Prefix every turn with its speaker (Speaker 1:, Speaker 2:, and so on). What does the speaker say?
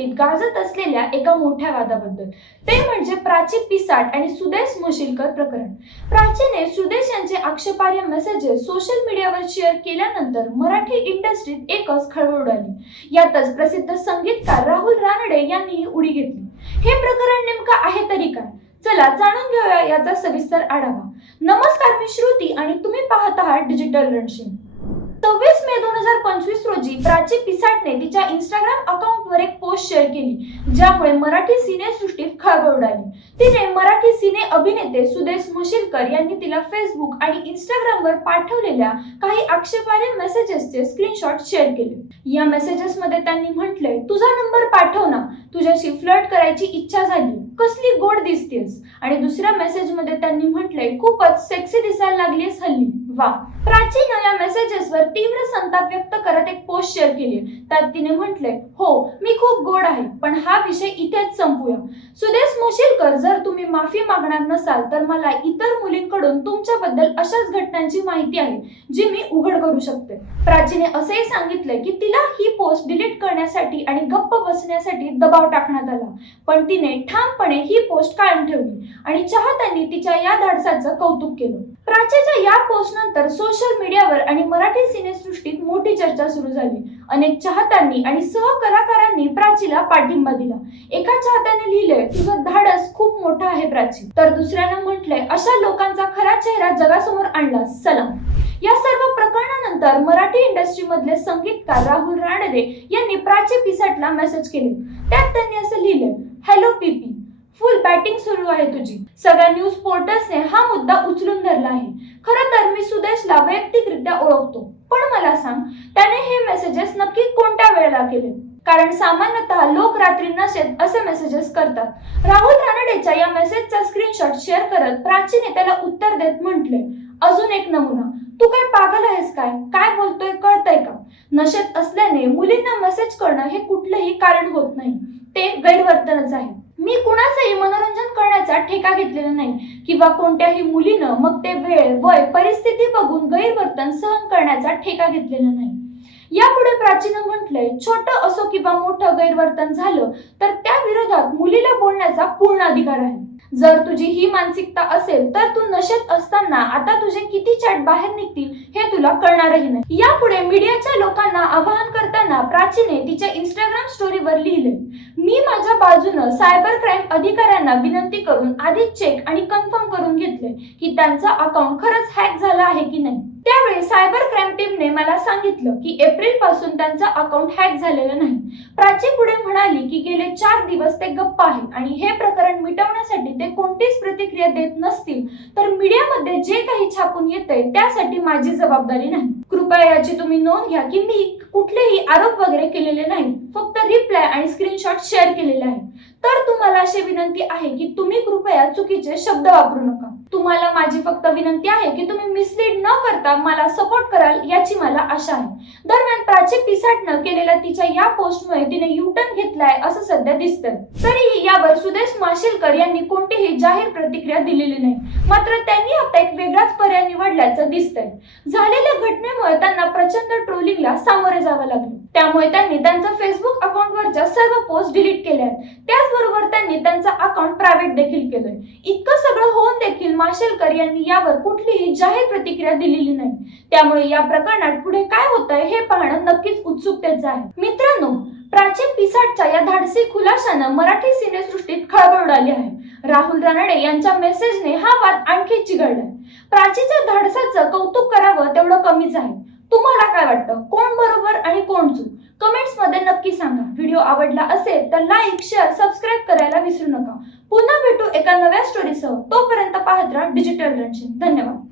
Speaker 1: सृष्टीत गाजत असलेल्या एका मोठ्या वादाबद्दल. ते म्हणजे प्राची पिसाट आणि सुदेश मशिलकर प्रकरण. प्राचीने सुदेश यांचे आक्षेपार्ह मेसेजेस सोशल मीडियावर शेअर केल्यानंतर मराठी इंडस्ट्रीत एकच खळबळ उडाली. यातच प्रसिद्ध संगीतकार राहुल रानडे यांनीही उडी घेतली. हे प्रकरण नेमकं आहे तरी काय? चला जाणून घेऊया याचा सविस्तर आढावा. नमस्कार मी श्रुती आणि तुम्ही पाहत आहात डिजिटल रणशिंग. सव्वीस मे दोन हजार पंचवीस रोजी प्राची पिसाटने तिच्या इंस्टाग्राम अकाउंटवर एक पोस्ट शेअर केली ज्यामुळे मराठी सिनेसृष्टीत खळबळ उडाली. तिने मराठी सिने अभिनेते सुदेश मशिलकर यांनी तिला फेसबुक आणि इंस्टाग्रामवर पाठवलेल्या काही आक्षेपार्ह मेसेजेसचे स्क्रीनशॉट शेअर केले. या मेसेजेसमध्ये त्यांनी म्हटलंय तुझा नंबर पाठव ना. तुझ्याशी फ्लर्ट करायची इच्छा झाली. कसली गोड दिसतेस. आणि दुसऱ्या मेसेजमध्ये त्यांनी म्हटलंय खूपच सेक्सी दिसायला लागलीस हल्ली. वा. प्राचीन या मेसेजेसवर तीव्र संताप व्यक्त करत एक पोस्ट शेअर केली त्यात तिने म्हटलंय हो मी खूप गोड आहे पण हा विषय इथेच संपूया. सुदेश मशिलकर जर तुम्ही माफी मागणार नसाल तर मला इतर मुलींकडून तुमच्याबद्दल अशाच घटनांची माहिती आहे जी मी उघड करू शकते. प्राचीने असेही सांगितलंय की तिला ही पोस्ट डिलीट करण्यासाठी आणि गप्प बसण्यासाठी दबाव टाकण्यात आला. पण तिने ठामपणे ही पोस्ट कायम ठेवली आणि चाहत्यांनी तिच्या या धाडसाचं कौतुक केलं. प्राच्याच्या या पोस्ट नंतर सोशल मीडियावर आणि मराठी सिनेसृष्टीत मोठी चर्चा सुरू झाली. अनेक चाहत्यांनी आणि सहकलाकारांनी प्राचीला पाठिंबा दिला. एका चाहत्याने लिहिलंय तुझं धाडस खूप मोठं आहे प्राची तर दुसऱ्यानं म्हटलंय अशा लोकांचा खरा चेहरा जगासमोर आणला सलाम. या सर्व प्रकरणानंतर मराठी इंडस्ट्री मधले संगीतकार राहुल रानडे यांनी प्राची पिसाटला मेसेज केले. त्यात त्यांनी असं लिहिलंय हॅलो पीपी फुल बॅटिंग सुरू आहे तुझी. सगळ्या न्यूज पोर्टल्सने हा मुद्दा उचलून धरला आहे. खरं तर मी सुदेशला वैयक्तिकरित्या ओळखतो. पण मला सांग त्याने हे मेसेजेस नक्की कोणत्या वेळेला केले? कारण सामान्यतः लोक रात्री नशेत असे मेसेजेस करतात. राहुल रानडेच्या या मेसेजचा स्क्रीनशॉट शेअर करत प्राचीने त्याला उत्तर देत म्हटले अजून एक नमुना तू काय पागल आहेस काय? काय बोलतोय कळतंय का? नशेत असल्याने मुलींना मेसेज करणं हे कुठलंही कारण होत नाही. ते गैरवर्तनच आहे. मी कुणाचंही मनोरंजन करण्याचा ठेका घेतलेला नाही. किंवा कोणत्याही मुलीनं मग ते वेळ वय परिस्थिती बघून गैरवर्तन सहन करण्याचा ठेका घेतलेला नाही. यापुढे प्राचीनं म्हटलंय छोटं असो किंवा मोठं गैरवर्तन झालं तर त्या विरोधात मुलीला बोलण्याचा पूर्ण अधिकार आहे. जर तुझी ही मानसिकता असेल तर तू नशेत असताना आता तुझे किती चॅट बाहेर निघतील हे तुला कळणारही नाही. यापुढे मीडियाच्या लोकांना आवाहन करताना प्राचीने तिच्या इंस्टाग्राम स्टोरीवर लिहिले बाजूनं सायबर क्राईम अधिकाऱ्यांना विनंती करून आधीच चेक आणि कन्फर्म करून घेतले की त्यांचं अकाउंट खरंच हॅक झाला आहे की नाही. त्यावेळी सायबर क्राईम टीमने मला सांगितलं की एप्रिलपासून त्यांचं अकाउंट हॅक झालेलं नाही. प्राची पुढे म्हणाली की गेले चार दिवस ते गप्प आहे आणि हे प्रकरण मिटवण्यासाठी ते कोणतीच प्रतिक्रिया देत नसतील. तर मीडियामध्ये जे काही छापून येतंय त्यासाठी माझी जबाबदारी नाही. कृपया याची तुम्ही नोंद घ्या की मी कुठलेही आरोप वगैरे केलेले नाही फक्त रिप्लाय आणि स्क्रीनशॉट शेअर केलेले आहे तर तुम्हाला अशी विनंती आहे की तुम्ही कृपया चुकीचे शब्द वापरू नका. तुम्हाला माझी फक्त विनंती आहे की तुम्ही मिसलीड न करता मला सपोर्ट कराल याची मला आशा आहे. दरम्यान प्राची पिसाटनं केलेल्या तिच्या या पोस्टमुळे तिने युटर्न घेतलाय असं सध्या दिसतंय. तरीही यावर सुदेश माशेलकर यांनी कोणतीही जाहीर प्रतिक्रिया दिलेली नाही. मात्र त्यांनी आता एक वेगळाच पर्याय निवडल्याचं दिसतंय. झालेल्या घटनेमुळे त्यांना प्रचंड ट्रोलिंगला सामोरे जावं लागलं. त्यामुळे त्यांनी त्यांच्या फेसबुक अकाउंटवरच्या सर्व पोस्ट डिलीट केल्या आहेत. त्याचबरोबर त्यांनी त्यांचा अकाउंट प्रायव्हेट देखील केलंय. इतकं सगळं होऊन देखील माशेलकर यांनी यावर कुठलीही जाहीर प्रतिक्रिया दिलेली नाही. त्यामुळे या प्रकरणात पुढे काय होतंय हे पाहणं नक्कीच उत्सुकतेचं आहे. मित्रांनो प्राचीन पिसाटच्या या धाडसी खुलाशानं मराठी सिनेसृष्टीत खळबळ उडाली आहे. राहुल रानडे यांच्या मेसेजने हा वाद आणखी चिघळला प्राचीच्या धाडसाचं कौतुक करावं तेवढं कमीच आहे. तुम्हाला काय वाटतं? कोण बरोबर आणि कोण चूक? कमेंट्समध्ये नक्की सांगा. व्हिडिओ आवडला असेल तर लाईक शेअर सबस्क्राईब करायला विसरू नका. पुन्हा भेटू एका नव्या स्टोरीसह तोपर्यंत पाहत राहा डिजिटल रणशिंग धन्यवाद.